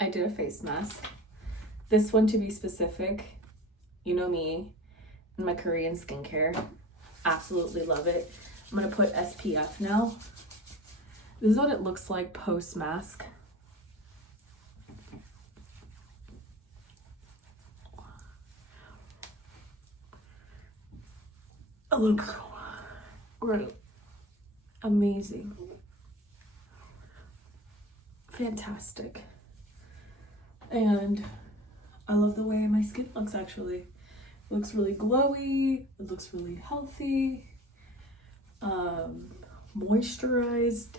I did a face mask. This one, to be specific, you know me and my Korean skincare. Absolutely love it. I'm gonna put SPF now. This is what it looks like post mask. It looks great. Amazing. Fantastic. And I love the way my skin looks actually. It looks really glowy. It looks really healthy. Moisturized.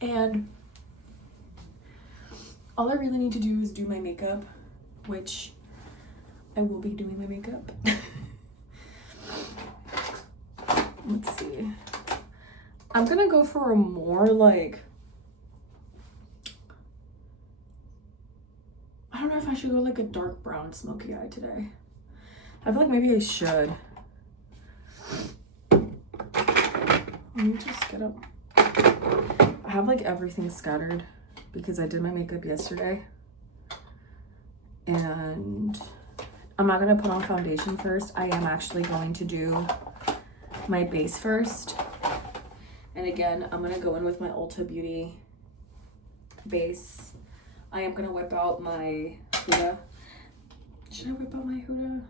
And all I really need to do is do my makeup, which I will be doing my makeup. Let's see. I'm gonna go for a more like, I don't know if I should go like a dark brown smoky eye today. I feel like maybe I should. Let me just get up. I have like everything scattered because I did my makeup yesterday. And I'm not gonna put on foundation first. I am actually going to do my base first. And again, I'm gonna go in with my Ulta Beauty base. I am gonna whip out my Huda. Should I whip out my Huda?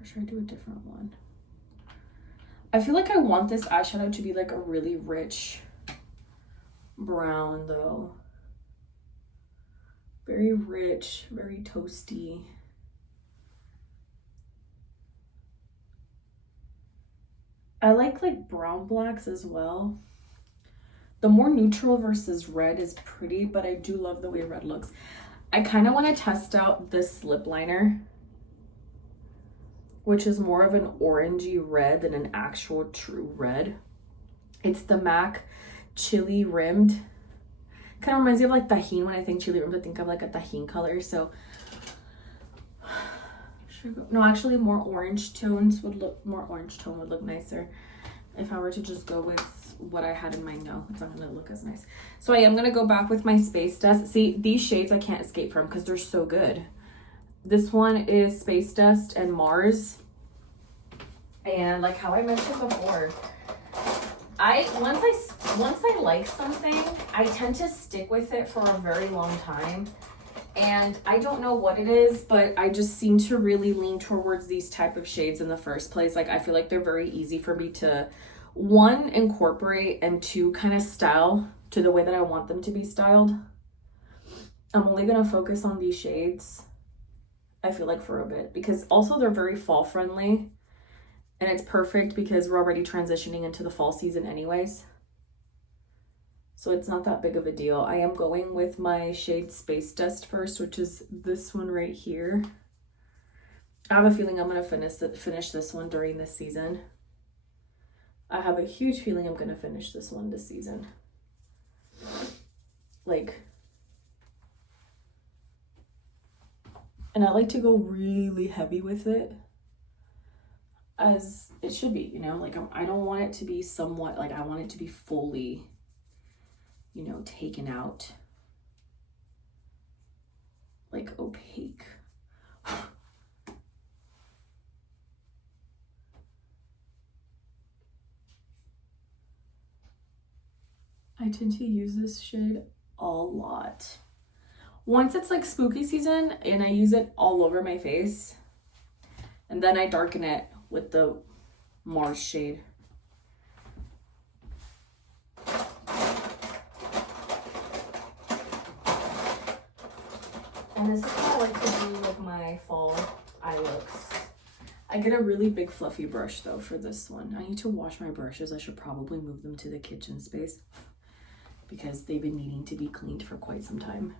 Or should I do a different one? I feel like I want this eyeshadow to be like a really rich brown though. Very rich, very toasty. I like brown blacks as well. The more neutral versus red is pretty, but I do love the way red looks. I kind of want to test out this lip liner, which is more of an orangey red than an actual true red. It's the MAC Chili Rimmed. Kind of reminds me of like Tajin. When I think Chili Rimmed, I think of like a Tajin color. So, should I go? No, actually more orange tones would look, more orange tone would look nicer. If I were to just go with what I had in mind, no, it's not gonna look as nice. So I am gonna go back with my Space Dust. See, these shades I can't escape from because they're so good. This one is Space Dust and Mars. And like how I mentioned before, once I like something, I tend to stick with it for a very long time. And I don't know what it is, but I just seem to really lean towards these type of shades in the first place. Like I feel like they're very easy for me to, one, incorporate, and two, kind of style to the way that I want them to be styled. I'm only gonna focus on these shades, I feel like, for a bit, because also they're very fall friendly. And it's perfect because we're already transitioning into the fall season anyways. So it's not that big of a deal. I am going with my shade Space Dust first, which is this one right here. I have a feeling I'm gonna finish this one during this season. I have a huge feeling I'm gonna finish this one this season. Like, and I like to go really heavy with it, as it should be, you know, like I don't want it to be somewhat, like I want it to be fully, you know, taken out, like opaque. I tend to use this shade a lot. Once it's like spooky season, and I use it all over my face, and then I darken it with the Mars shade. And this is what I like to do with my fall eye looks. I get a really big fluffy brush though for this one. I need to wash my brushes. I should probably move them to the kitchen space because they've been needing to be cleaned for quite some time.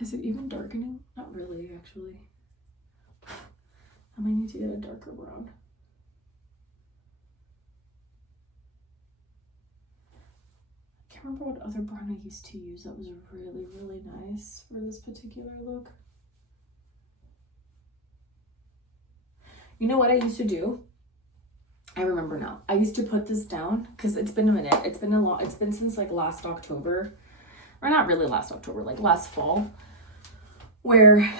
Is it even darkening? Not really, actually. I might need to get a darker brown. I can't remember what other brown I used to use that was really, really nice for this particular look. You know what I used to do? I remember now. I used to put this down because it's been a minute. It's been since like last October. Or not really last October, like last fall. Where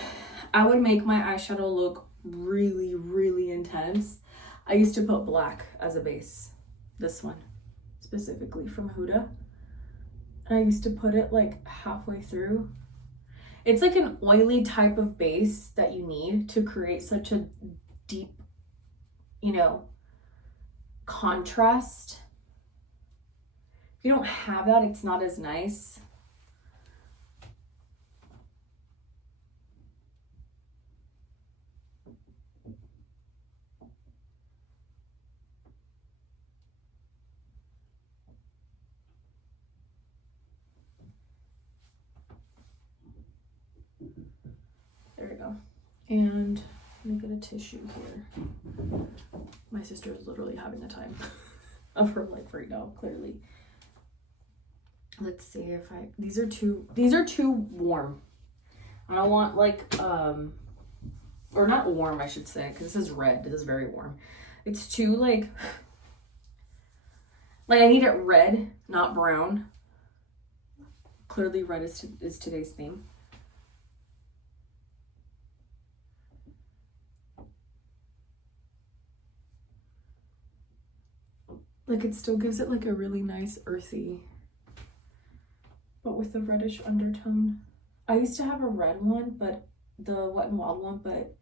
I would make my eyeshadow look really, really intense. I used to put black as a base. This one, specifically from Huda. And I used to put it like halfway through. It's like an oily type of base that you need to create such a deep, you know, contrast. If you don't have that, it's not as nice. There we go. And let me get a tissue here. My sister is literally having a time of her life right now, clearly. Let's see if these are too warm. I don't want like, or not warm, I should say, because this is red. This is very warm. It's too like I need it red, not brown. Clearly red is today's theme. Like it still gives it like a really nice earthy, but with a reddish undertone. I used to have a red one, but the Wet n Wild one, but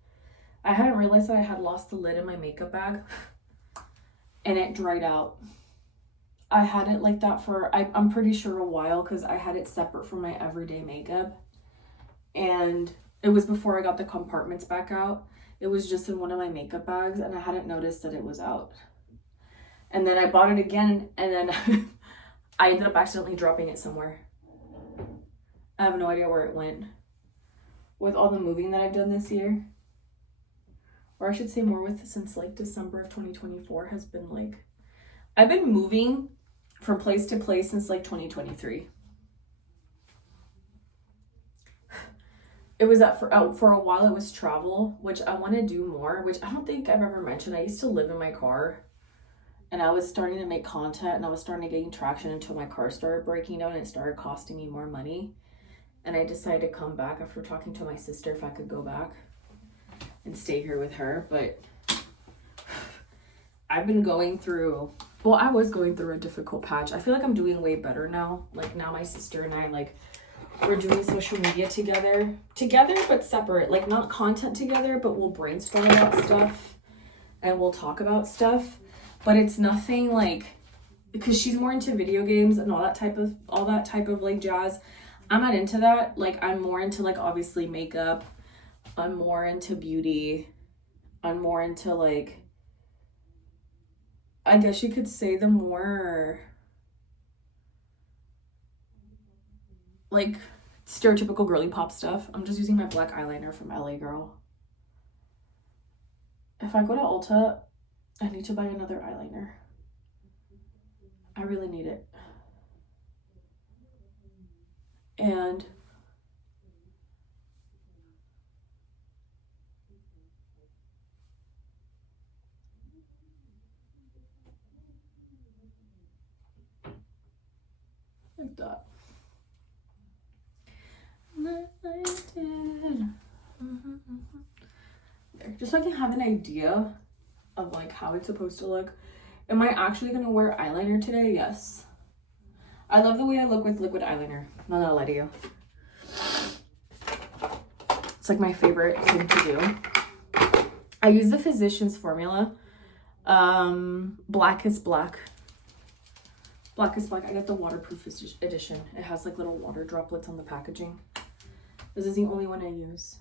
I hadn't realized that I had lost the lid in my makeup bag and it dried out. I had it like that for, I'm pretty sure a while, because I had it separate from my everyday makeup. And it was before I got the compartments back out. It was just in one of my makeup bags and I hadn't noticed that it was out. And then I bought it again and then I ended up accidentally dropping it somewhere. I have no idea where it went. With all the moving that I've done this year, or I should say more with since like December of 2024 has been like, I've been moving from place to place since like 2023. It was that for a while it was travel, which I want to do more, which I don't think I've ever mentioned. I used to live in my car and I was starting to make content and I was starting to gain traction until my car started breaking down and it started costing me more money. And I decided to come back after talking to my sister if I could go back and stay here with her. But I've been going through, well, I was going through a difficult patch. I feel like I'm doing way better now. Like now my sister and I, like, we're doing social media together, but separate. Like not content together, but we'll brainstorm about stuff and we'll talk about stuff. But it's nothing like, because she's more into video games and all that type of like jazz. I'm not into that. Like I'm more into like obviously makeup. I'm more into beauty. I'm more into like, I guess you could say the more like stereotypical girly pop stuff. I'm just using my black eyeliner from LA Girl. If I go to Ulta, I need to buy another eyeliner. I really need it. And like that. There, just so I can have an idea of like how it's supposed to look. Am I actually gonna wear eyeliner today? Yes. I love the way I look with liquid eyeliner. I'm not gonna lie to you. It's like my favorite thing to do. I use the Physicians Formula. Black is Black. Black is Black. I got the waterproof edition. It has like little water droplets on the packaging. This is the only one I use.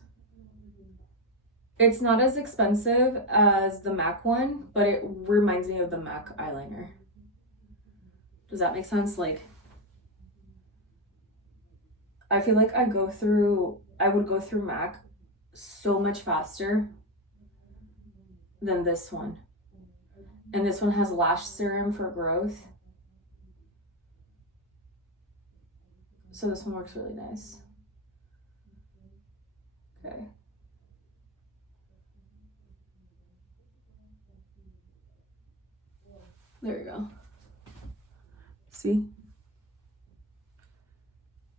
It's not as expensive as the MAC one, but it reminds me of the MAC eyeliner. Does that make sense? Like, I feel like I would go through MAC so much faster than this one. And this one has lash serum for growth. So this one works really nice. Okay. There you go. See?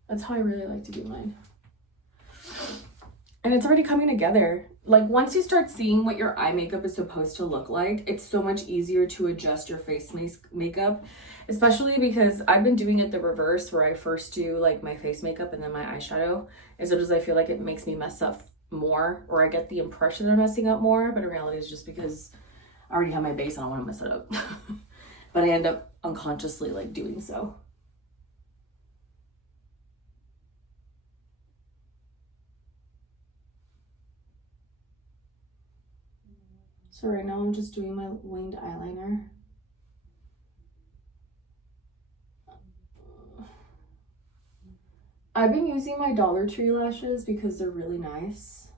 That's how I really like to do mine. And it's already coming together. Like, once you start seeing what your eye makeup is supposed to look like, it's so much easier to adjust your face makeup, especially because I've been doing it the reverse, where I first do like my face makeup and then my eyeshadow, and sometimes I feel like it makes me mess up more, or I get the impression they're messing up more, but in reality it's just because I already have my base and I don't want to mess it up. But I end up unconsciously like doing so. So right now I'm just doing my winged eyeliner. I've been using my Dollar Tree lashes because they're really nice.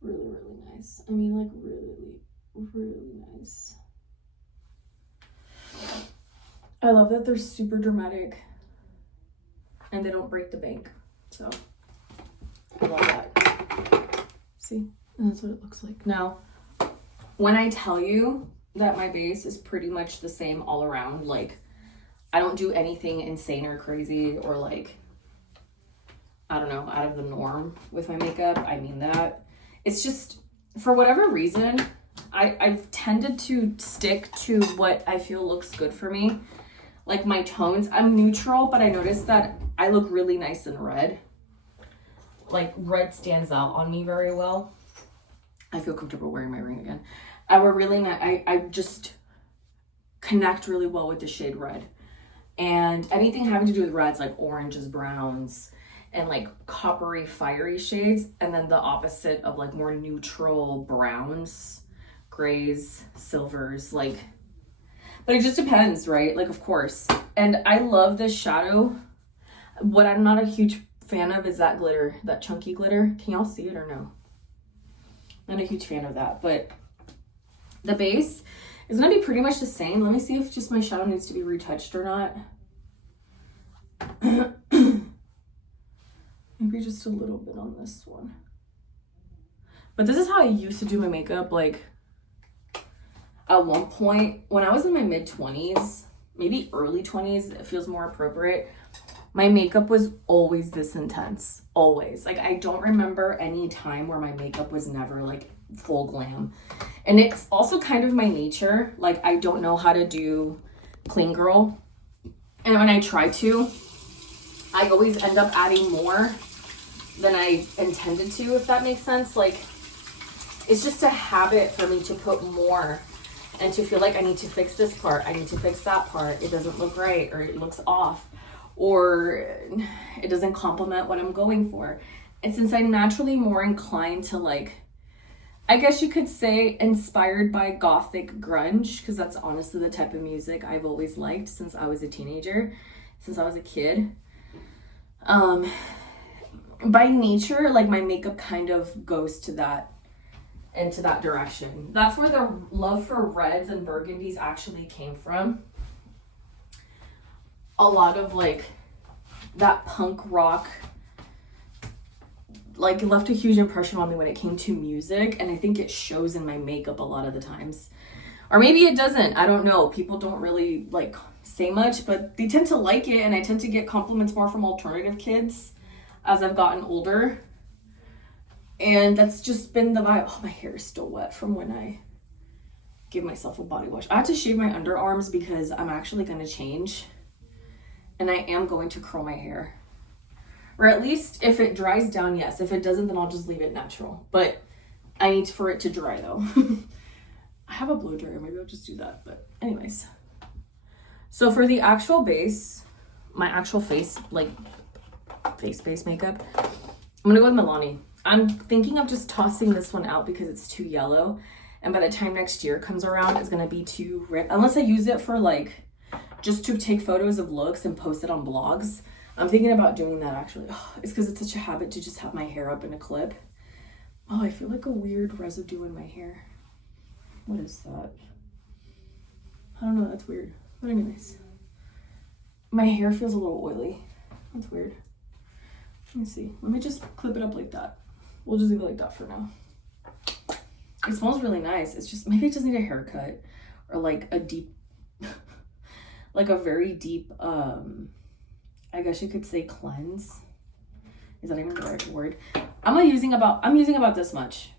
Really, really nice. I mean, like, really, really nice. I love that they're super dramatic and they don't break the bank. So I love that. See? And that's what it looks like. Now, when I tell you that my base is pretty much the same all around, like, I don't do anything insane or crazy or like, I don't know, out of the norm with my makeup. I mean that. It's just, for whatever reason, I've tended to stick to what I feel looks good for me. Like my tones, I'm neutral, but I noticed that I look really nice in red. Like, red stands out on me very well. I feel comfortable wearing my ring again. I just connect really well with the shade red. And anything having to do with reds, like oranges, browns, and like coppery, fiery shades. And then the opposite of like more neutral browns, grays, silvers, like, but it just depends, right? Like, of course. And I love this shadow. What I'm not a huge fan of is that glitter, that chunky glitter. Can y'all see it or no? Not a huge fan of that, but the base is gonna be pretty much the same. Let me see if just my shadow needs to be retouched or not. Maybe just a little bit on this one. But this is how I used to do my makeup. Like, at one point when I was in my mid-20s, maybe early 20s, it feels more appropriate, my makeup was always this intense. Always. Like, I don't remember any time where my makeup was never like full glam. And it's also kind of my nature. Like, I don't know how to do clean girl. And when I try to, I always end up adding more than I intended to, if that makes sense. Like, it's just a habit for me to put more and to feel like I need to fix this part, I need to fix that part, it doesn't look right, or it looks off, or it doesn't complement what I'm going for. And since I'm naturally more inclined to, like, I guess you could say inspired by gothic grunge, because that's honestly the type of music I've always liked since I was a teenager, since I was a kid. By nature, like, my makeup kind of goes to that, into that direction. That's where the love for reds and burgundies actually came from. A lot of like that punk rock, like, left a huge impression on me when it came to music, and I think it shows in my makeup a lot of the times. Or maybe it doesn't, I don't know. People don't really like say much, but they tend to like it, and I tend to get compliments more from alternative kids as I've gotten older. And that's just been the vibe. Oh, my hair is still wet from when I give myself a body wash. I had to shave my underarms because I'm actually going to change. And I am going to curl my hair. Or at least if it dries down, yes. If it doesn't, then I'll just leave it natural. But I need for it to dry, though. I have a blow dryer. Maybe I'll just do that. But anyways. So for the actual base, my actual face, like, face base makeup, I'm going to go with Milani. I'm thinking of just tossing this one out because it's too yellow. And by the time next year comes around, it's going to be too red. Unless I use it for, like, just to take photos of looks and post it on blogs. I'm thinking about doing that, actually. Oh, it's because it's such a habit to just have my hair up in a clip. Oh, I feel like a weird residue in my hair. What is that? I don't know. That's weird. But anyways. My hair feels a little oily. That's weird. Let me see. Let me just clip it up like that. We'll just leave it like that for now. It smells really nice. It's just, maybe it just need a haircut or like a deep, like a very deep, I guess you could say cleanse. Is that even the right word? I'm using about this much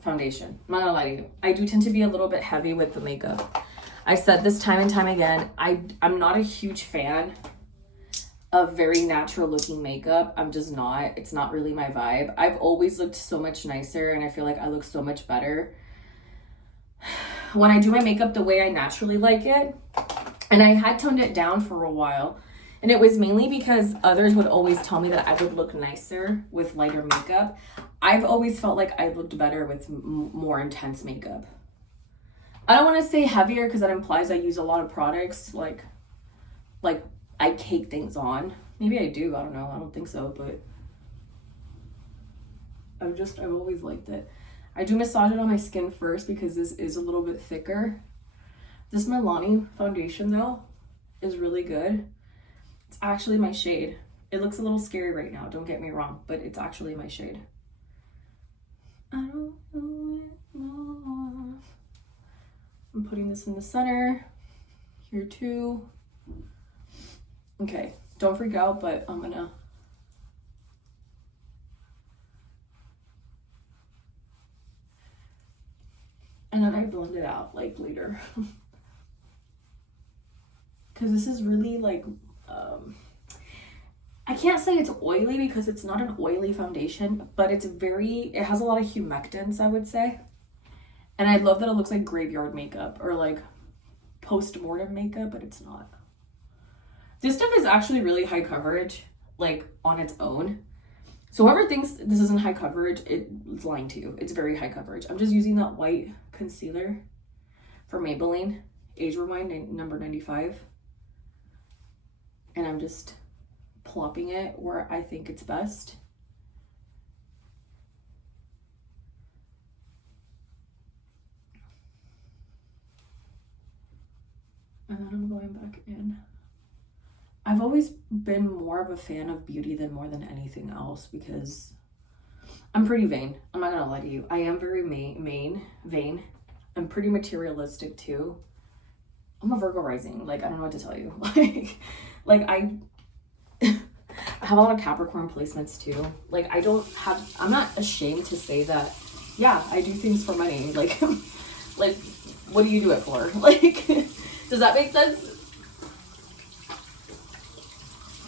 foundation. I'm not gonna lie to you. I do tend to be a little bit heavy with the makeup. I said this time and time again. I'm not a huge fan of very natural looking makeup. I'm just not. It's not really my vibe. I've always looked so much nicer, and I feel like I look so much better when I do my makeup the way I naturally like it. And I had toned it down for a while, and it was mainly because others would always tell me that I would look nicer with lighter makeup. I've always felt like I looked better with more intense makeup. I don't want to say heavier because that implies I use a lot of products, like I cake things on. Maybe I do, I don't know, I don't think so, but I've always liked it. I do massage it on my skin first because this is a little bit thicker. This Milani foundation though is really good. It's actually my shade. It looks a little scary right now, don't get me wrong, but it's actually my shade. I don't know it more. I'm putting this in the center, here too. Okay, don't freak out, but I'm gonna and then I blend it out like later. Because this is really like I can't say it's oily because it's not an oily foundation, but it has a lot of humectants, I would say. And I love that it looks like graveyard makeup or like post-mortem makeup, but it's not. This stuff is actually really high coverage, like on its own. So whoever thinks this isn't high coverage, it's lying to you. It's very high coverage. I'm just using that white concealer for Maybelline, Age Rewind number 95. And I'm just plopping it where I think it's best. And then I'm going back in. I've always been more of a fan of beauty than more than anything else because I'm pretty vain. I'm not gonna lie to you. I am very vain. I'm pretty materialistic too. I'm a Virgo rising. Like, I don't know what to tell you. like I have a lot of Capricorn placements too. Like, I'm not ashamed to say that, yeah, I do things for money. Like, like, what do you do it for? Like, does that make sense?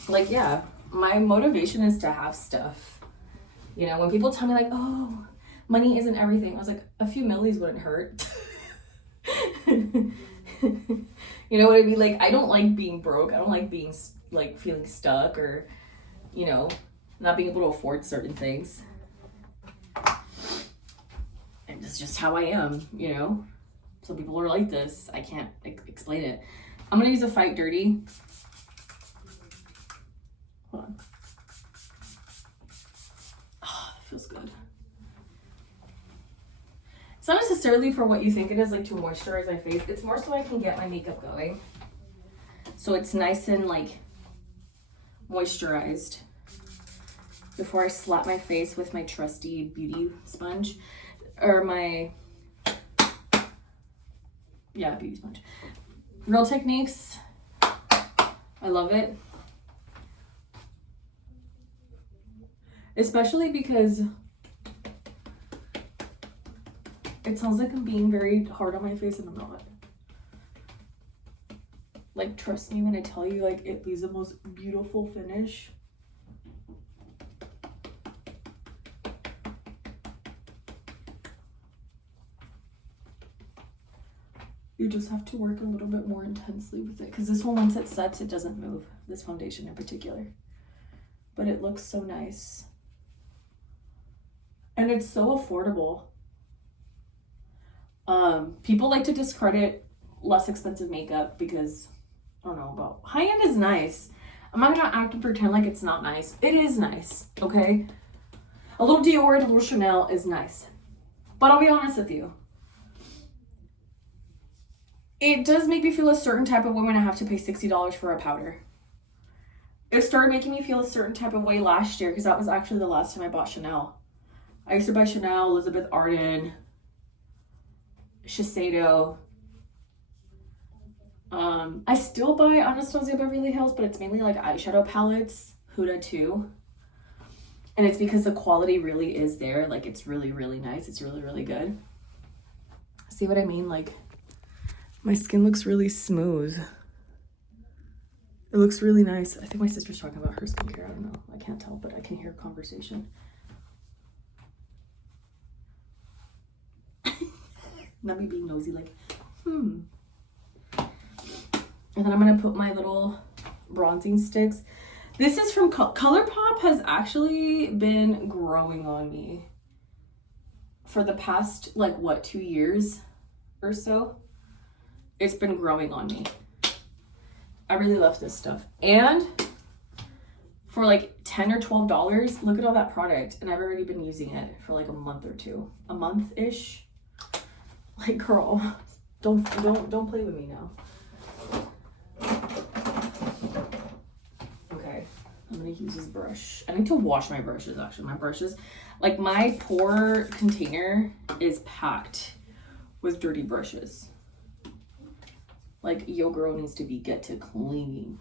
Like, yeah, my motivation is to have stuff. You know, when people tell me like, oh, money isn't everything, I was like, a few millies wouldn't hurt. You know what I mean? Like, I don't like being broke. I don't like being like feeling stuck or, you know, not being able to afford certain things. And it's just how I am, you know? Some people are like this. I can't explain it. I'm gonna use a Fight Dirty. Hold on. Oh, that feels good. It's not necessarily for what you think it is, like to moisturize my face. It's more so I can get my makeup going. So it's nice and like moisturized before I slap my face with my trusty beauty sponge or my, yeah, beauty sponge. Real Techniques. I love it. Especially because it sounds like I'm being very hard on my face and I'm not. Like, trust me when I tell you, like, it leaves the most beautiful finish. You just have to work a little bit more intensely with it. Because this one, once it sets, it doesn't move. This foundation in particular. But it looks so nice. And it's so affordable. People like to discredit less expensive makeup because, I don't know about, high-end is nice. I'm not gonna act and pretend like it's not nice. It is nice, okay? A little Dior and a little Chanel is nice. But I'll be honest with you. It does make me feel a certain type of way when I have to pay $60 for a powder. It started making me feel a certain type of way last year because that was actually the last time I bought Chanel. I used to buy Chanel, Elizabeth Arden, Shiseido. I still buy Anastasia Beverly Hills, but it's mainly like eyeshadow palettes, Huda too. And it's because the quality really is there. Like, it's really, really nice. It's really, really good. See what I mean? Like, my skin looks really smooth. It looks really nice. I think my sister's talking about her skincare. I don't know. I can't tell, but I can hear conversation. Not me being nosy, like, And then I'm going to put my little bronzing sticks. This is from ColourPop. Has actually been growing on me for the past, like, what, 2 years or so. It's been growing on me. I really love this stuff. And for like $10 or $12, look at all that product. And I've already been using it for like a month or two. A month-ish. Like, girl, don't play with me now. Okay, I'm gonna use this brush. I need to wash my brushes, actually. My brushes, like, my pour container is packed with dirty brushes. Like, yo girl needs to get to cleaning.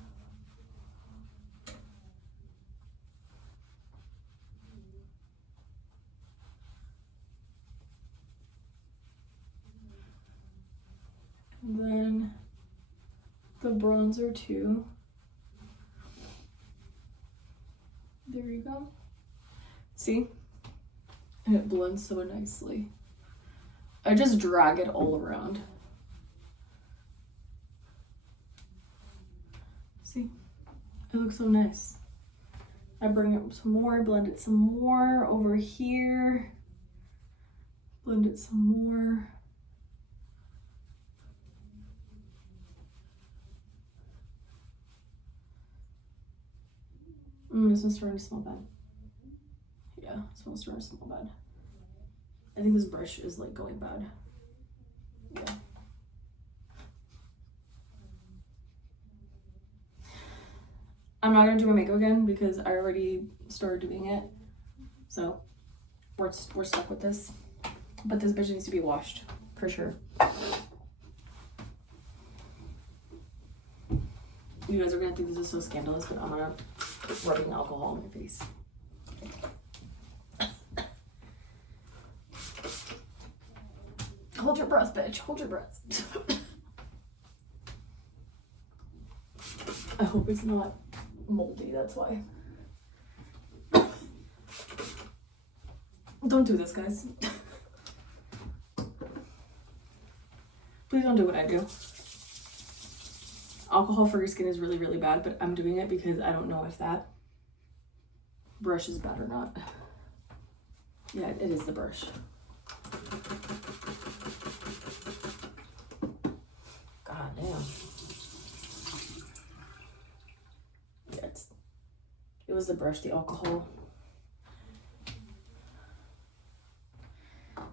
And then the bronzer too. There you go. See? And it blends so nicely. I just drag it all around. See? It looks so nice. I bring it some more, blend it some more over here. Blend it some more. This one's starting to smell bad. Yeah, this one's starting to smell bad. I think this brush is like going bad. Yeah. I'm not gonna do my makeup again because I already started doing it. So we're stuck with this. But this bitch needs to be washed for sure. You guys are gonna think this is so scandalous, but I'm gonna rubbing alcohol on my face. Hold your breath, bitch. Hold your breath. I hope it's not moldy, that's why. Don't do this, guys. Please don't do what I do. Alcohol for your skin is really, really bad, but I'm doing it because I don't know if that brush is bad or not. Yeah, it is the brush. God damn. Yeah, it was the brush, the alcohol. I'm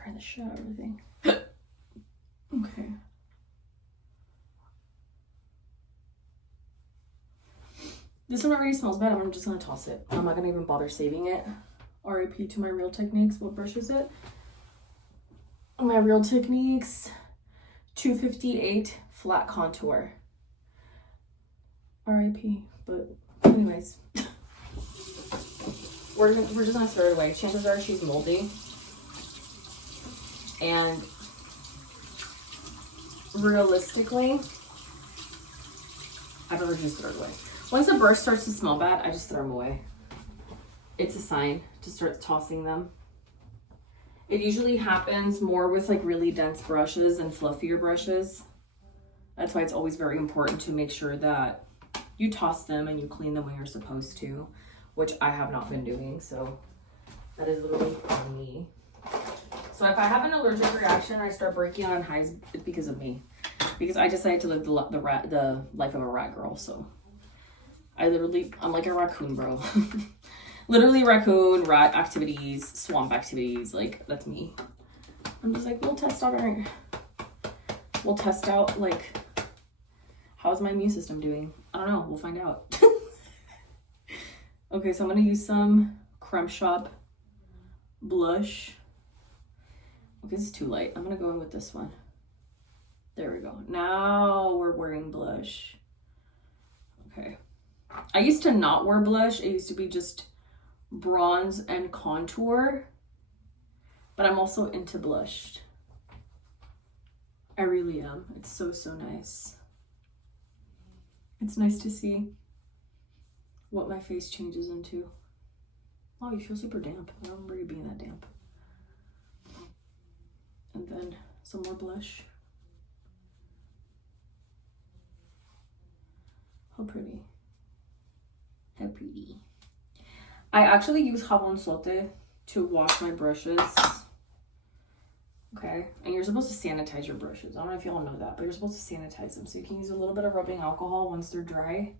trying to show everything. Okay. This one already smells bad. I'm just gonna toss it. I'm not gonna even bother saving it. RIP to my Real Techniques. What brush is it? My Real Techniques 258 flat contour. RIP. But anyways, we're just gonna throw it away. Chances are she's moldy, and realistically, I'd rather just throw it away. Once the brush starts to smell bad, I just throw them away. It's a sign to start tossing them. It usually happens more with like really dense brushes and fluffier brushes. That's why it's always very important to make sure that you toss them and you clean them when you're supposed to, which I have not been doing, so that is literally on me. So if I have an allergic reaction and I start breaking on highs, it's because of me. Because I decided to live the life of a rat girl, so I'm like a raccoon, bro. Literally raccoon, rat activities, swamp activities, like, that's me. I'm just like, we'll test out, like, how's my immune system doing? I don't know, we'll find out. Okay, so I'm gonna use some Creme Shop blush. Okay, this is too light. I'm gonna go in with this one. There we go. Now we're wearing blush. Okay. I used to not wear blush. It used to be just bronze and contour. But I'm also into blush. I really am. It's so, so nice. It's nice to see what my face changes into. Oh, you feel super damp. I don't remember you being that damp. And then some more blush. How pretty. How pretty. I actually use jabón sote to wash my brushes. Okay, and you're supposed to sanitize your brushes. I don't know if y'all know that, but you're supposed to sanitize them. So you can use a little bit of rubbing alcohol once they're dry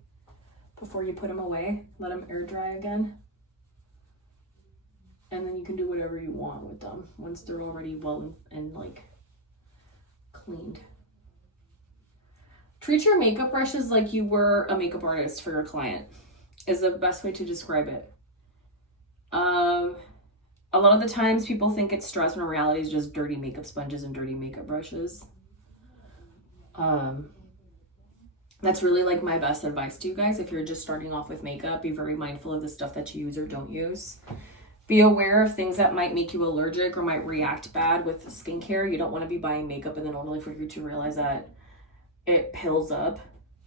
before you put them away. Let them air dry again. And then you can do whatever you want with them once they're already well and like cleaned. Treat your makeup brushes like you were a makeup artist for your client is the best way to describe it. A lot of the times people think it's stress when in reality is just dirty makeup sponges and dirty makeup brushes. That's really like my best advice to you guys. If you're just starting off with makeup, be very mindful of the stuff that you use or don't use. Be aware of things that might make you allergic or might react bad with skincare. You don't want to be buying makeup and then only for you to realize that it pills up.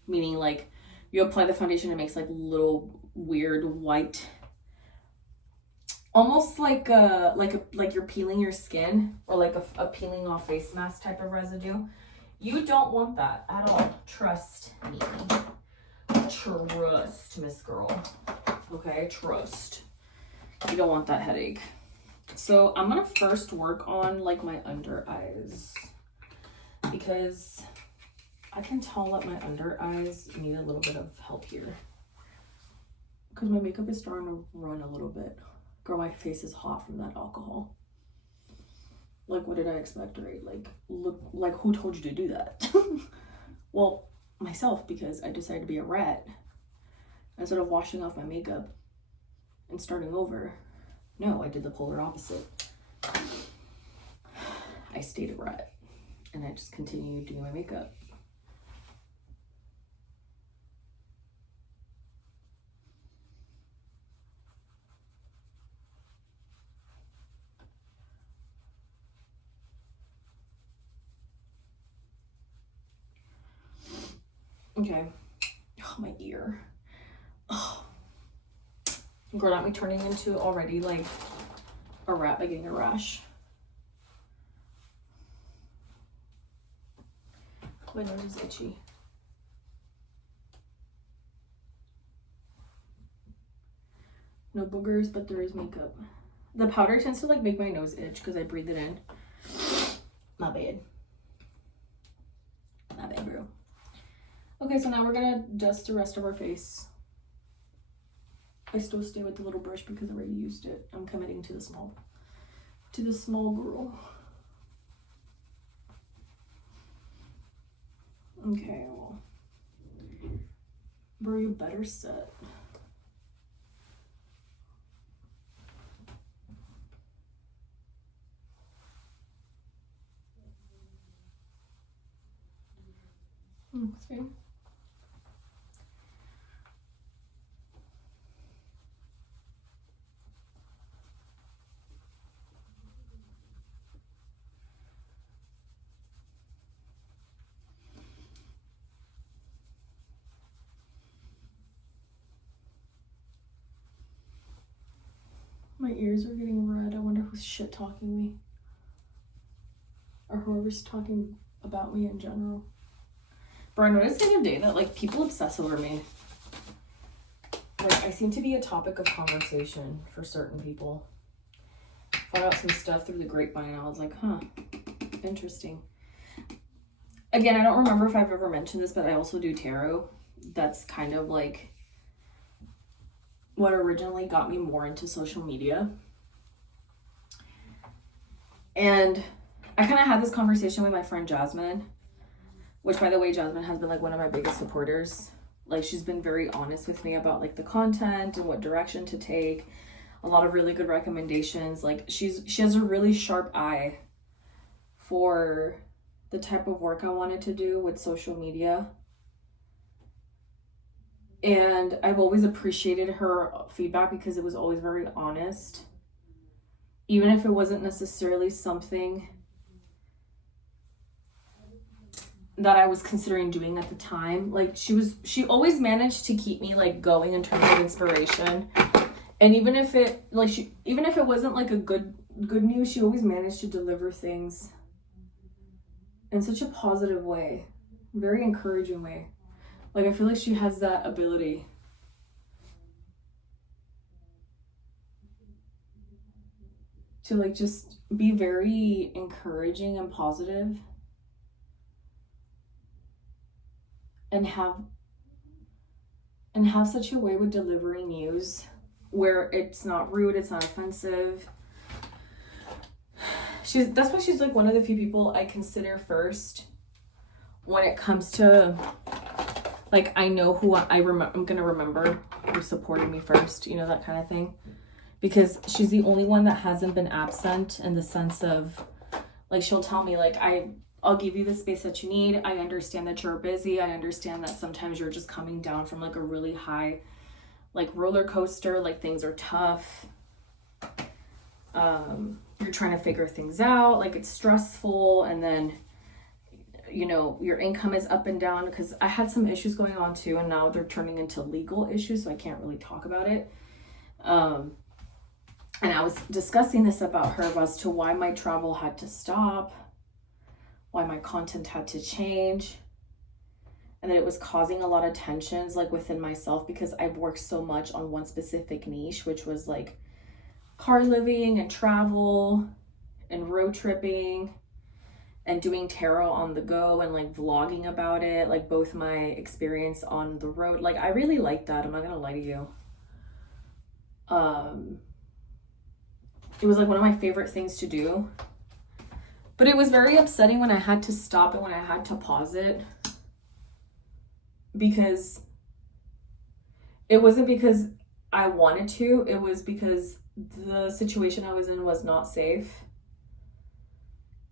Meaning like you apply the foundation, it makes like little weird white, almost like you're peeling your skin, or like a peeling off face mask type of residue. You don't want that at all. Trust me. Trust, Miss Girl. Okay, trust. You don't want that headache. So I'm gonna first work on like my under eyes, because I can tell that my under eyes need a little bit of help here, because my makeup is starting to run a little bit. Girl, my face is hot from that alcohol. Like, what did I expect, right? Like, look, like, who told you to do that? Well, myself, because I decided to be a rat. Instead of washing off my makeup and starting over, no, I did the polar opposite. I stayed a rat, and I just continued doing my makeup. Okay. Oh, my ear. Oh. Girl, got me turning into already like a rat by getting a rash. My nose is itchy. No boogers, but there is makeup. The powder tends to like make my nose itch because I breathe it in. Not bad. Not bad, bro. Okay, so now we're gonna dust the rest of our face. I still stay with the little brush because I already used it. I'm committing to the small girl. Okay, well, bro, you better set. Okay. My ears are getting red. I wonder who's shit talking me. Or whoever's talking about me in general. But I noticed the other day that like people obsess over me. Like I seem to be a topic of conversation for certain people. Found out some stuff through the grapevine and I was like, huh, interesting. Again, I don't remember if I've ever mentioned this, but I also do tarot. That's kind of like what originally got me more into social media. And I kind of had this conversation with my friend Jasmine, which by the way, Jasmine has been like one of my biggest supporters. Like she's been very honest with me about like the content and what direction to take. A lot of really good recommendations. Like she has a really sharp eye for the type of work I wanted to do with social media. And I've always appreciated her feedback because it was always very honest. Even if it wasn't necessarily something that I was considering doing at the time. Like she always managed to keep me like going in terms of inspiration. And even if it wasn't like a good news, she always managed to deliver things in such a positive way, very encouraging way. Like I feel like she has that ability. To like just be very encouraging and positive and have such a way with delivering news where it's not rude, it's not offensive. That's why she's like one of the few people I consider first when it comes to like, I know who I'm gonna remember who supported me first, you know, that kind of thing. Because she's the only one that hasn't been absent in the sense of, like, she'll tell me, like, I'll give you the space that you need. I understand that you're busy. I understand that sometimes you're just coming down from, like, a really high, like, roller coaster. Like, things are tough. You're trying to figure things out. Like, it's stressful. And then, you know, your income is up and down. Because I had some issues going on, too. And now they're turning into legal issues. So I can't really talk about it. And I was discussing this about her as to why my travel had to stop, why my content had to change, and that it was causing a lot of tensions like within myself because I've worked so much on one specific niche, which was like car living and travel and road tripping and doing tarot on the go and like vlogging about it, like both my experience on the road. Like I really liked that, I'm not gonna lie to you. It was like one of my favorite things to do. But it was very upsetting when I had to stop it, when I had to pause it. Because it wasn't because I wanted to, it was because the situation I was in was not safe.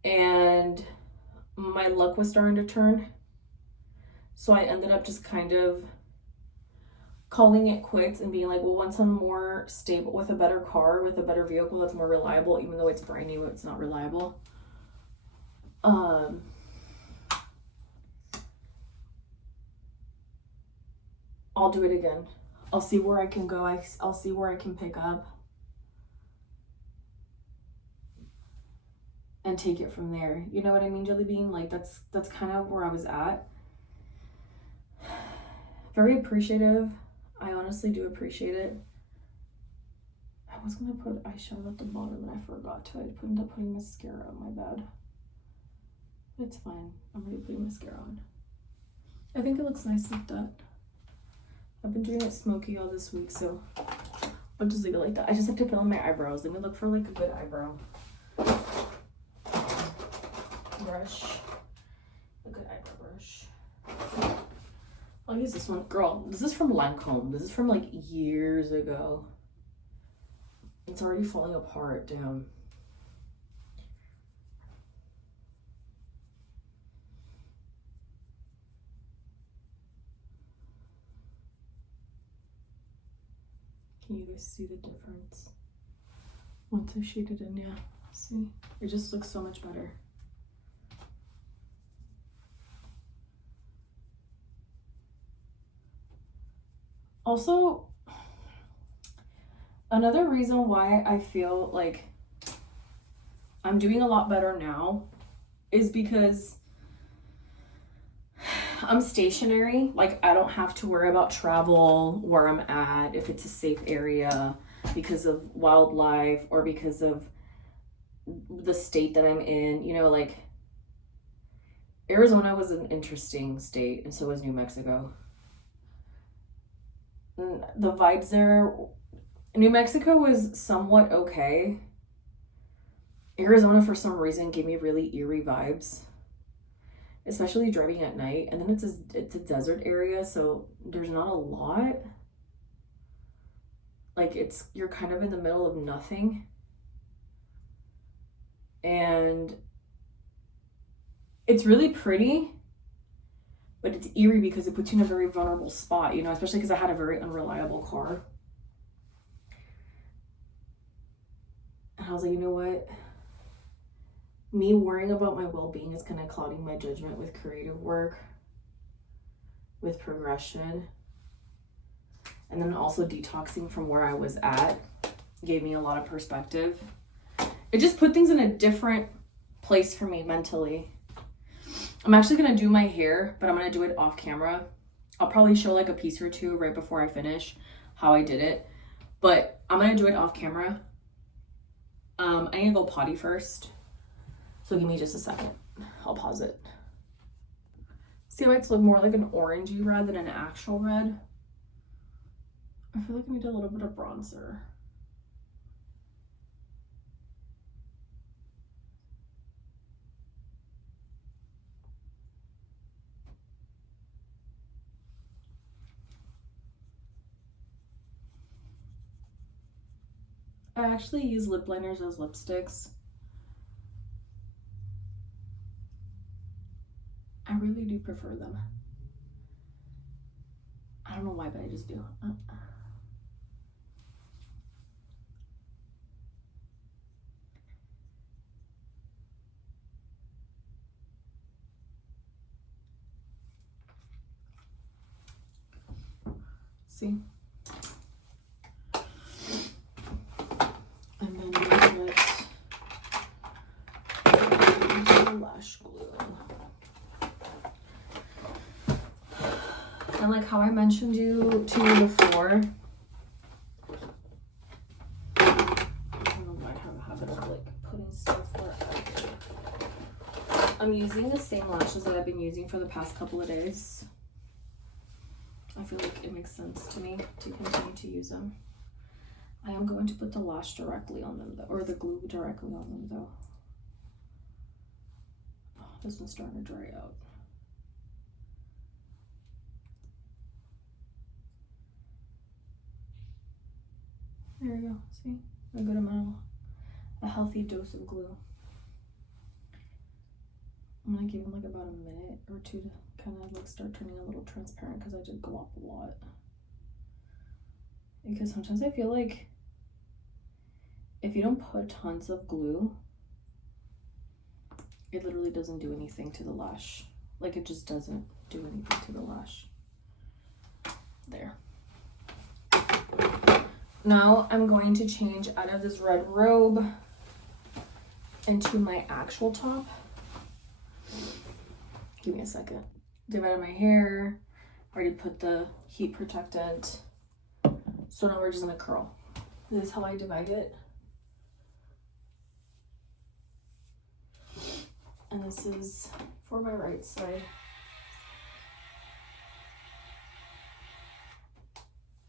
And my luck was starting to turn. So I ended up just kind of calling it quits and being like, well, once I'm more stable with a better car, with a better vehicle that's more reliable, even though it's brand new, it's not reliable. I'll do it again. I'll see where I can go. I'll see where I can pick up and take it from there. You know what I mean, Jelly Bean? Like that's kind of where I was at. Very appreciative. I honestly do appreciate it. I was gonna put eyeshadow at the bottom and I forgot to. I ended up putting mascara on, my bad. It's fine. I'm already putting mascara on. I think it looks nice like that. I've been doing it smoky all this week, so I'll just leave it like that. I just have to fill in my eyebrows. Let me look for like a good eyebrow brush. A good eyebrow brush. I'll use this one. Girl, this is from Lancome. This is from like years ago. It's already falling apart, damn. Can you guys see the difference? Once I shaded in, yeah. See? It just looks so much better. Also, another reason why I feel like I'm doing a lot better now is because I'm stationary. Like I don't have to worry about travel, where I'm at, if it's a safe area, because of wildlife or because of the state that I'm in. You know, like Arizona was an interesting state, and so was New Mexico. The vibes there, New Mexico was somewhat okay. Arizona for some reason gave me really eerie vibes, especially driving at night. And then it's a desert area, so there's not a lot. Like you're kind of in the middle of nothing. And It's really pretty, but it's eerie because it puts you in a very vulnerable spot, you know, especially because I had a very unreliable car. And I was like, you know what? Me worrying about my well-being is kind of clouding my judgment with creative work, with progression. And then also detoxing from where I was at gave me a lot of perspective. It just put things in a different place for me mentally. I'm actually gonna do my hair, but I'm gonna do it off camera. I'll probably show like a piece or two right before I finish how I did it, but I'm gonna do it off camera. I need to go potty first, so give me just a second. I'll pause it. See how it's look more like an orangey red than an actual red? I feel like I need a little bit of bronzer. I actually use lip liners as lipsticks. I really do prefer them. I don't know why, but I just do. See? And then we get lash glue. And like how I mentioned to you before, I don't know why I have a habit of like putting stuff wherever. I'm using the same lashes that I've been using for the past couple of days. I feel like it makes sense to me to continue to use them. I am going to put the lash directly on them though, or the glue directly on them though. Oh, this one's starting to dry out. There we go, see? A good amount, a healthy dose of glue. I'm gonna give them like about a minute or two to kind of like start turning a little transparent because I did glop a lot. Because sometimes I feel like if you don't put tons of glue, it literally doesn't do anything to the lash. Like it just doesn't do anything to the lash. There. Now I'm going to change out of this red robe into my actual top. Give me a second. Divided my hair. Already put the heat protectant. So now we're just gonna curl. This is how I divide it. And this is for my right side.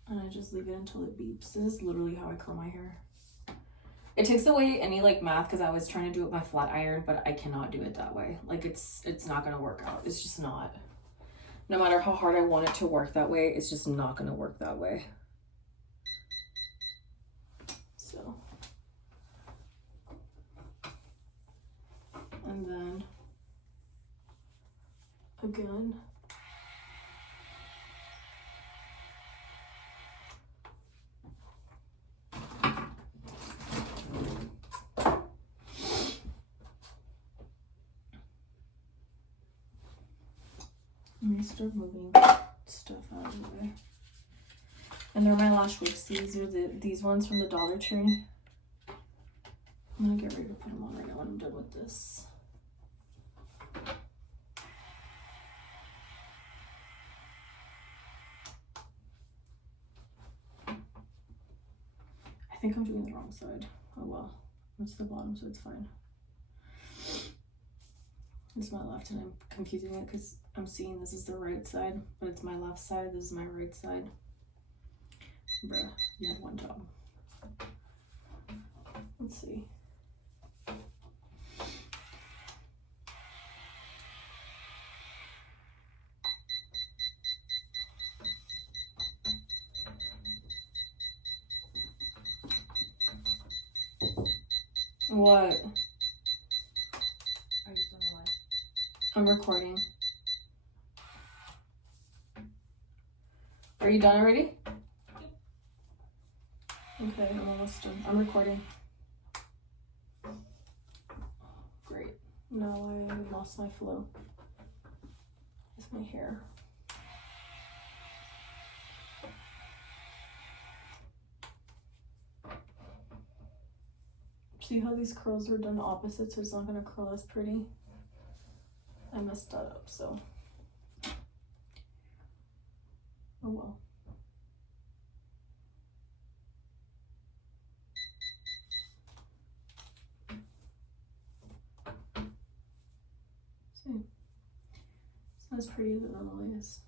And I just leave it until it beeps. This is literally how I curl my hair. It takes away any like math because I was trying to do it with my flat iron, but I cannot do it that way. Like it's not gonna work out. It's just not. No matter how hard I want it to work that way, it's just not gonna work that way. So. And then again. Let me start moving stuff out of the way. And they're my lash wigs. These are these ones from the Dollar Tree. I'm gonna get ready to put them on right now when I'm done with this. I think I'm doing the wrong side. Oh well, it's the bottom, so it's fine. It's my left, and I'm confusing it because I'm seeing this is the right side, but it's my left side. This is my right side. Bruh, you had one job. Let's see. What? I just don't know why. I'm recording. Are you done already? Okay, I'm almost done. I'm recording. Great. No, I lost my flow. It's my hair. See how these curls are done opposite, so it's not gonna curl as pretty? I messed that up, so. Oh well. See? It's not as pretty as it normally is.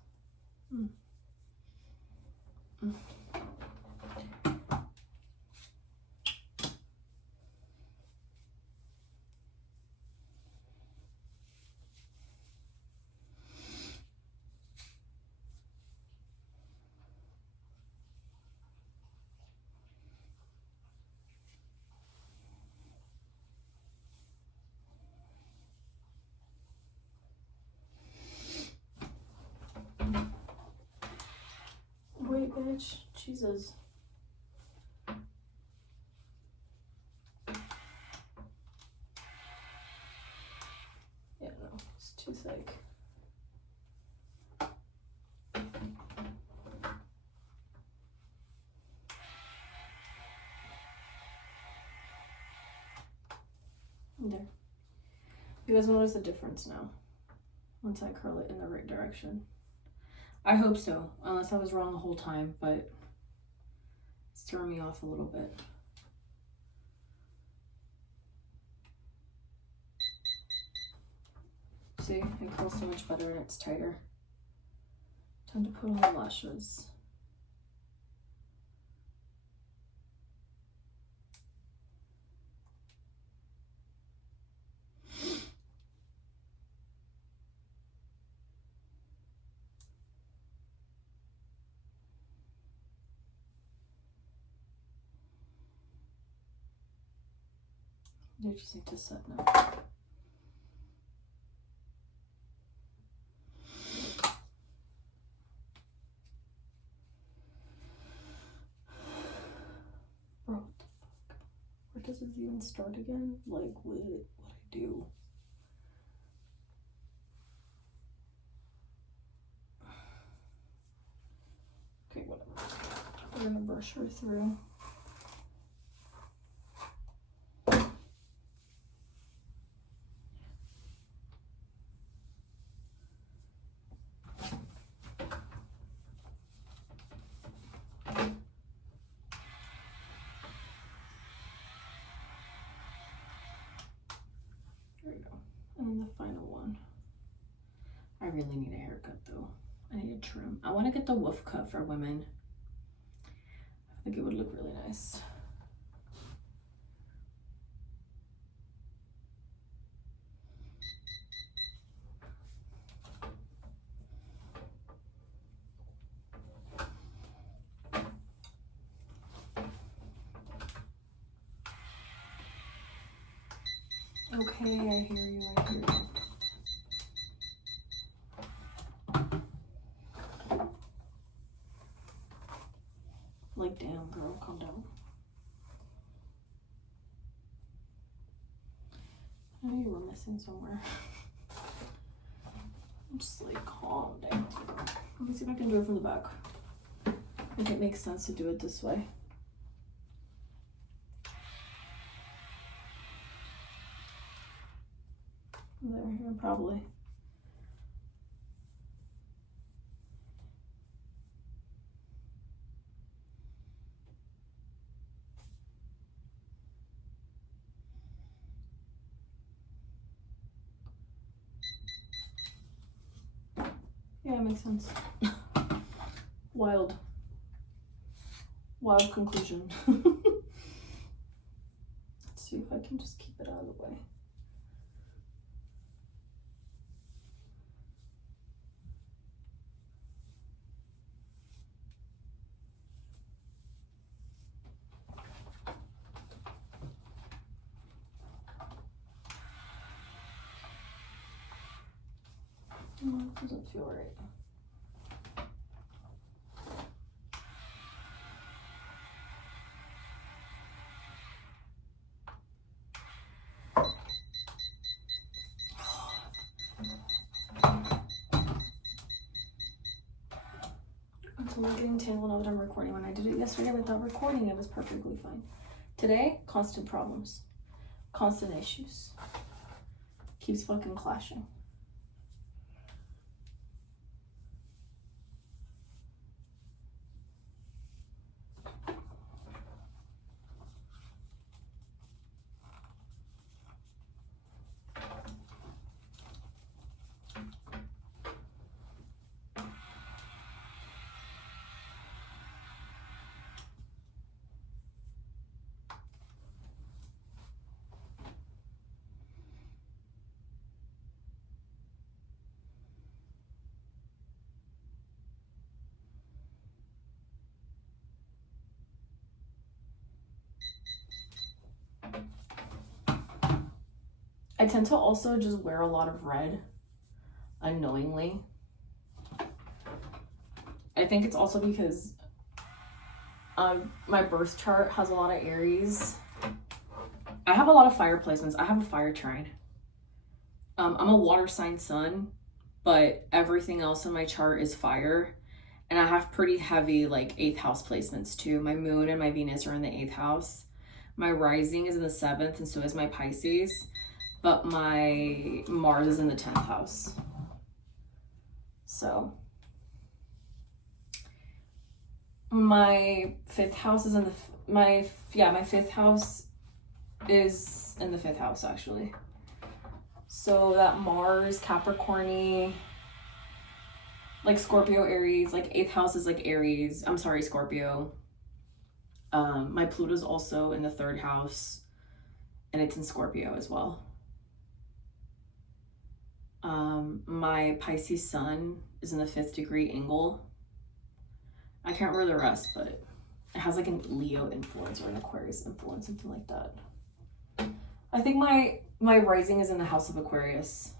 Wait, bitch. Jesus. Yeah, no, it's too thick. There. You guys notice the difference now once I curl it in the right direction. I hope so, unless I was wrong the whole time, but it's throwing me off a little bit. See, it curls so much better and it's tighter. Time to put on the lashes. They just need to set now. Bro, what the fuck? Where does it even start again? Like, what I do? Okay, whatever. We're gonna brush her through. There we go. And then the final one. I really need a haircut though. I need a trim. I want to get the wolf cut for women. I think it would look really nice. Okay, I hear you, I hear you. Like, damn, girl, calm down. I knew you were missing somewhere. Just like, calm down. Let me see if I can do it from the back. If it makes sense to do it this way. There, here, probably. Yeah, it makes sense. Wild conclusion. Let's see if I can just keep it out of the way. It doesn't feel right. I'm not getting tangled now that I'm recording. When I did it yesterday without recording, it was perfectly fine. Today, constant problems. Constant issues. Keeps fucking clashing. I tend to also just wear a lot of red unknowingly. I think it's also because my birth chart has a lot of Aries. I have a lot of fire placements. I have a fire trine. I'm a water sign sun, but everything else in my chart is fire. And I have pretty heavy like 8th house placements too. My moon and my Venus are in the 8th house. My rising is in the 7th, and so is my Pisces. But my Mars is in the 10th house. So my 5th house is in the my 5th house is in the 5th house actually. So that Mars, Capricorn-y, like Scorpio, Aries, like 8th house is like Aries. I'm sorry, Scorpio. My Pluto's also in the 3rd house, and it's in Scorpio as well. My Pisces sun is in the 5th degree angle. I can't remember the rest, but it has like a Leo influence or an Aquarius influence, something like that. I think my rising is in the house of Aquarius.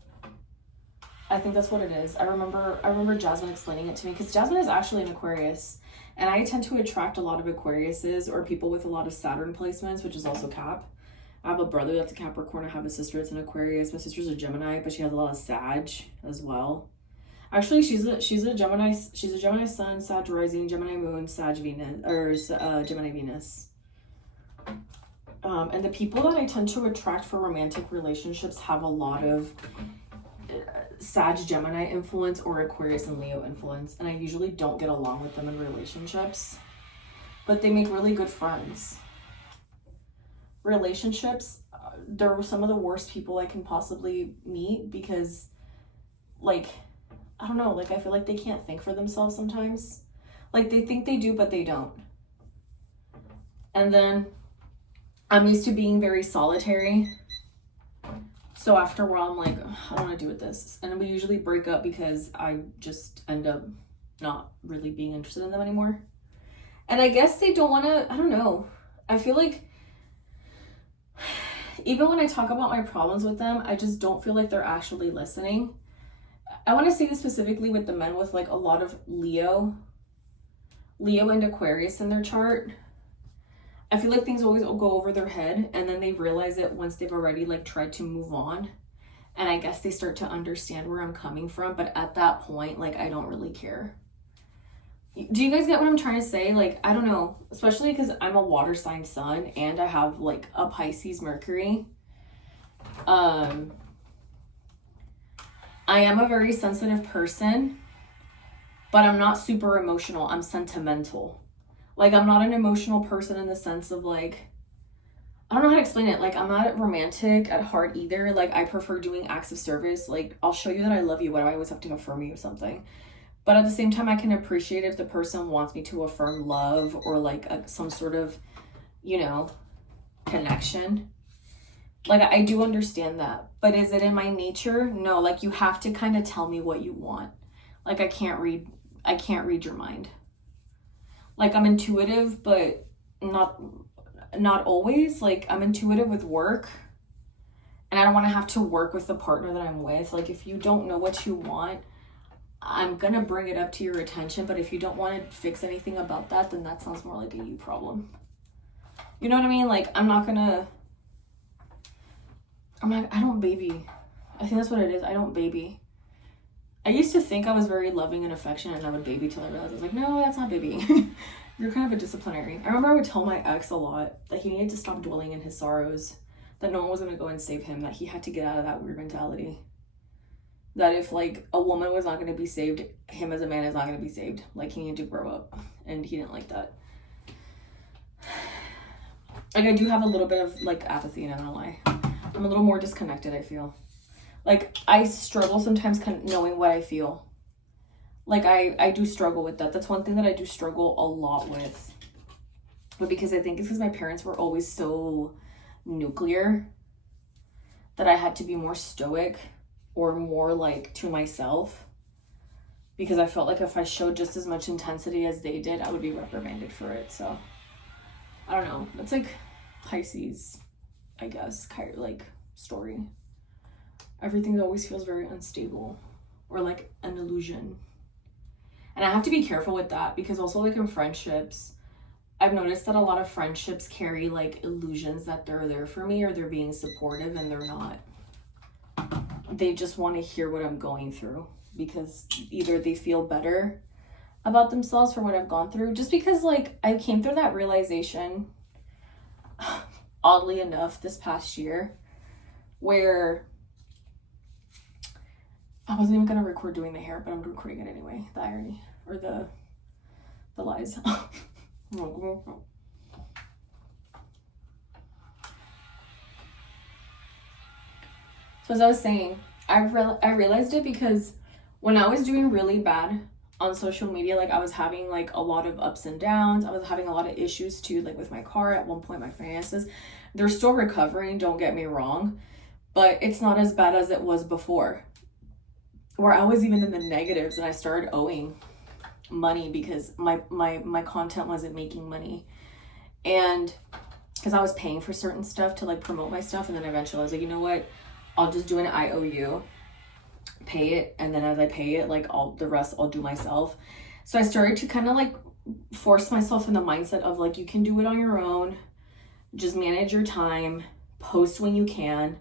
I think that's what it is. I remember Jasmine explaining it to me, because Jasmine is actually an Aquarius, and I tend to attract a lot of Aquariuses or people with a lot of Saturn placements, which is also Cap. I have a brother that's a Capricorn. I have a sister that's an Aquarius. My sister's a Gemini, but she has a lot of Sag as well. Actually, she's a Gemini. She's a Gemini sun, Sag rising, Gemini moon, Sag Venus, or Gemini Venus. And the people that I tend to attract for romantic relationships have a lot of Sag Gemini influence or Aquarius and Leo influence, and I usually don't get along with them in relationships, but they make really good friends. Relationships, they're some of the worst people I can possibly meet, because like, I don't know, like I feel like they can't think for themselves sometimes. Like they think they do, but they don't. And then I'm used to being very solitary. So after a while I'm like, I don't want to do with this. And we usually break up because I just end up not really being interested in them anymore. And I guess they don't want to, I don't know. I feel like even when I talk about my problems with them, I just don't feel like they're actually listening. I want to say this specifically with the men with like a lot of Leo and Aquarius in their chart. I feel like things always go over their head, and then they realize it once they've already like tried to move on. And I guess they start to understand where I'm coming from, but at that point, like I don't really care. Do you guys get what I'm trying to say? Like, I don't know, especially because I'm a water sign sun and I have like a Pisces Mercury. I am a very sensitive person, but I'm not super emotional. I'm sentimental. Like, I'm not an emotional person in the sense of like, I don't know how to explain it. Like, I'm not romantic at heart either. Like, I prefer doing acts of service. Like, I'll show you that I love you. Why do I always have to affirm you or something? But at the same time, I can appreciate if the person wants me to affirm love or like some sort of, you know, connection. Like, I do understand that. But is it in my nature? No, like you have to kind of tell me what you want. Like, I can't read your mind. Like, I'm intuitive, but not always. Like, I'm intuitive with work, and I don't want to have to work with the partner that I'm with. Like, if you don't know what you want, I'm gonna bring it up to your attention, but if you don't want to fix anything about that, then that sounds more like a you problem. You know what I mean? Like, I don't baby. I think that's what it is. I don't baby. I used to think I was very loving and affectionate and I would baby till I realized I was like, no, that's not babying. You're kind of a disciplinary. I remember I would tell my ex a lot that he needed to stop dwelling in his sorrows, that no one was going to go and save him, that he had to get out of that weird mentality. That if, like, a woman was not going to be saved, him as a man is not going to be saved. Like, he needed to grow up, and he didn't like that. Like, I do have a little bit of, like, apathy, and I don't lie. I'm a little more disconnected, I feel. Like, I struggle sometimes knowing what I feel. Like, I do struggle with that. That's one thing that I do struggle a lot with. But because I think it's because my parents were always so nuclear that I had to be more stoic or more, like, to myself. Because I felt like if I showed just as much intensity as they did, I would be reprimanded for it. So, I don't know. It's like Pisces, I guess, kind of like story. Everything always feels very unstable or like an illusion. And I have to be careful with that because also, like, in friendships, I've noticed that a lot of friendships carry like illusions that they're there for me or they're being supportive, and they're not. They just want to hear what I'm going through because either they feel better about themselves for what I've gone through, just because, like, I came through that realization, oddly enough, this past year, where I wasn't even going to record doing the hair, but I'm recording it anyway. The irony, or the lies. So as I was saying, I realized it because when I was doing really bad on social media, like, I was having like a lot of ups and downs. I was having a lot of issues too, like with my car. At one point, my finances, they're still recovering, don't get me wrong, but it's not as bad as it was before, where I was even in the negatives and I started owing money because my content wasn't making money. And because I was paying for certain stuff to like promote my stuff, and then eventually I was like, you know what, I'll just do an IOU, pay it, and then as I pay it, like, the rest I'll do myself. So I started to kind of like force myself in the mindset of like, you can do it on your own, just manage your time, post when you can,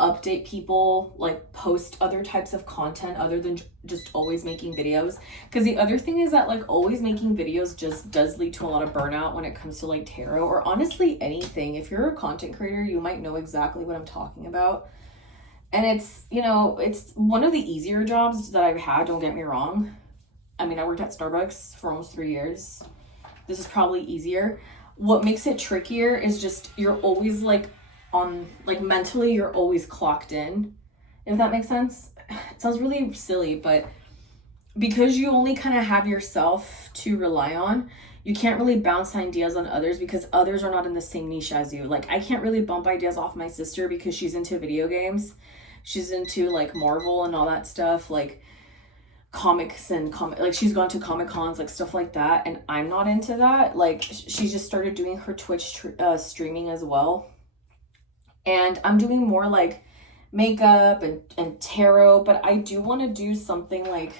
update people, like post other types of content other than just always making videos. Because the other thing is that, like, always making videos just does lead to a lot of burnout when it comes to like tarot or honestly anything. If you're a content creator, you might know exactly what I'm talking about. And it's, you know, it's one of the easier jobs that I've had, don't get me wrong. I mean, I worked at Starbucks for almost 3 years. This is probably easier. What makes it trickier is just you're always like on, like, mentally you're always clocked in, if that makes sense. It sounds really silly, but because you only kind of have yourself to rely on, you can't really bounce ideas on others because others are not in the same niche as you. Like, I can't really bump ideas off my sister because she's into video games. She's into like Marvel and all that stuff, like comics and like she's gone to Comic Cons, like stuff like that, and I'm not into that. Like, she just started doing her Twitch streaming as well, and I'm doing more like makeup and tarot, but I do want to do something like,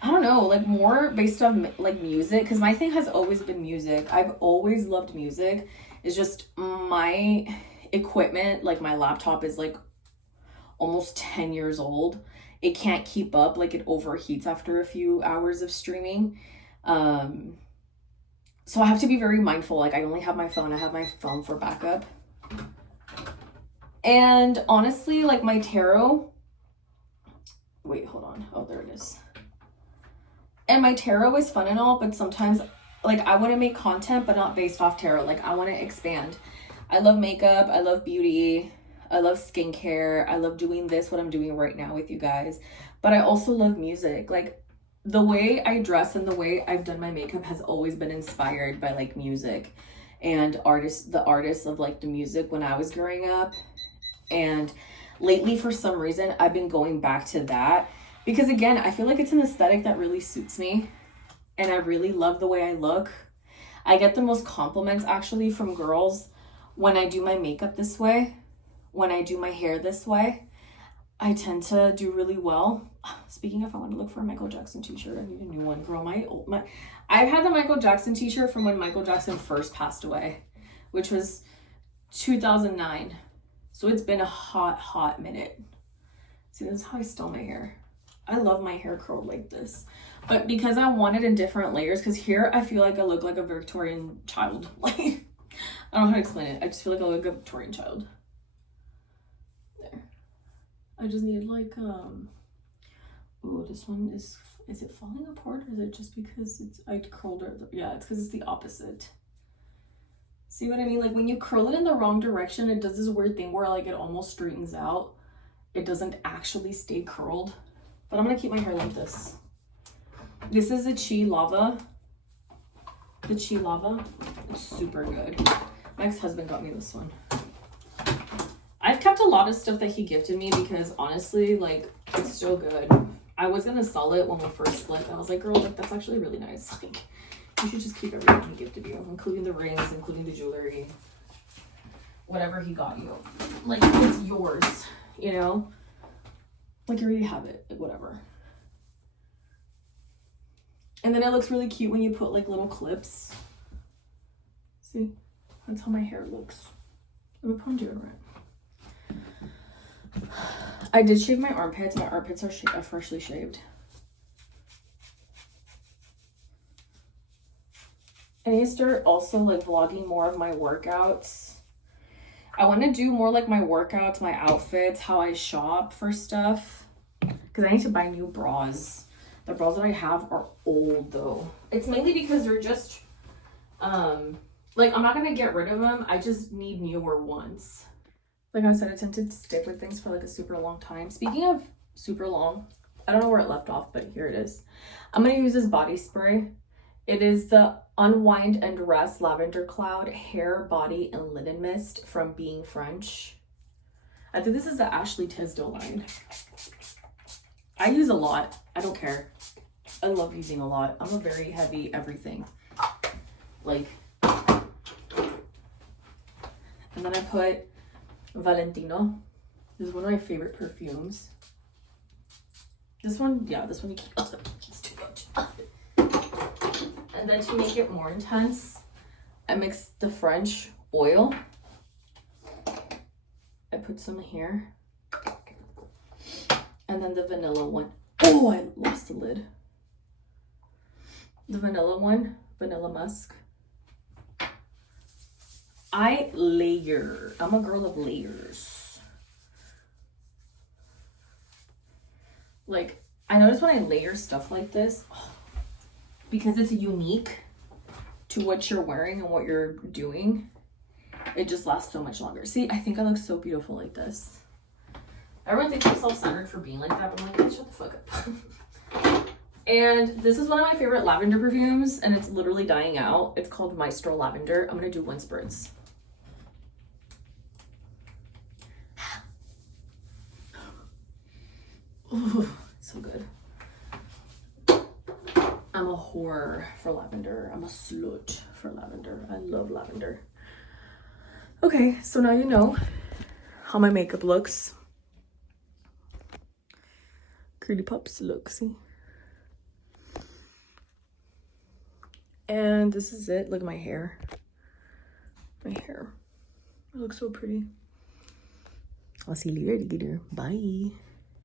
I don't know, like more based on like music, because my thing has always been music. I've always loved music. It's just my equipment, like my laptop is like almost 10 years old. It can't keep up, like it overheats after a few hours of streaming. So I have to be very mindful. Like, I only have my phone. I have my phone for backup. And honestly, like my tarot, wait, hold on. Oh, there it is. And my tarot is fun and all, but sometimes like I want to make content, but not based off tarot. Like, I want to expand. I love makeup. I love beauty. I love skincare. I love doing this, what I'm doing right now with you guys. But I also love music. Like, the way I dress and the way I've done my makeup has always been inspired by like music and the artists of like the music when I was growing up. And lately, for some reason, I've been going back to that because, again, I feel like it's an aesthetic that really suits me. And I really love the way I look. I get the most compliments actually from girls when I do my makeup this way, when I do my hair this way. I tend to do really well. Speaking of, I want to look for a Michael Jackson t-shirt. I need a new one. Girl, I've had the Michael Jackson t-shirt from when Michael Jackson first passed away, which was 2009. So it's been a hot minute. See, this is how I style my hair. I love my hair curled like this. But because I want it in different layers, because here I feel like I look like a Victorian child. Like, I don't know how to explain it. I just feel like I look like a Victorian child. There. I just need like, ooh, this one is it falling apart, or is it just because I curled it? Yeah, it's because it's the opposite. See what I mean? Like when you curl it in the wrong direction, it does this weird thing where like it almost straightens out. It doesn't actually stay curled. But I'm gonna keep my hair like this. This is the Chi Lava. The Chi Lava. It's super good. My ex-husband got me this one. I've kept a lot of stuff that he gifted me because honestly, like, it's so good. I was gonna sell it when we first split. I was like, girl, like, that's actually really nice. Like, you should just keep everything he gifted you, including the rings, including the jewelry, whatever he got you. Like, it's yours, you know? Like, you already have it, like, whatever. And then it looks really cute when you put, like, little clips. See? That's how my hair looks. Let me put on deodorant. I did shave my armpits. My armpits are freshly shaved. I need to start also like vlogging more of my workouts. I want to do more like my workouts, my outfits, how I shop for stuff. Because I need to buy new bras. The bras that I have are old though. It's mainly because they're just, like I'm not going to get rid of them. I just need newer ones. Like I said, I tend to stick with things for like a super long time. Speaking of super long, I don't know where it left off, but here it is. I'm going to use this body spray. It is the Unwind and Rest Lavender Cloud Hair, Body, and Linen Mist from Being French. I think this is the Ashley Tisdale line. I use a lot. I don't care. I love using a lot. I'm a very heavy everything. Like, and then I put Valentino. This is one of my favorite perfumes. This one, yeah, this one you keep up. It's too much. And then to make it more intense, I mixed the French oil. I put some here. And then the vanilla one. Oh, I lost the lid. The vanilla one, Vanilla Musk. I layer. I'm a girl of layers. Like, I notice when I layer stuff like this, because it's unique to what you're wearing and what you're doing, it just lasts so much longer. See, I think I look so beautiful like this. Everyone thinks I'm self-centered for being like that, but I'm like, shut the fuck up. And this is one of my favorite lavender perfumes, and it's literally dying out. It's called Maestro Lavender. I'm gonna do one spritz. Ooh, it's so good. I'm a whore for lavender. I'm a slut for lavender. I love lavender. Okay, so now you know how my makeup looks. Curly Pups look, see? And this is it. Look at my hair. My hair. It looks so pretty. I'll see you later. Bye.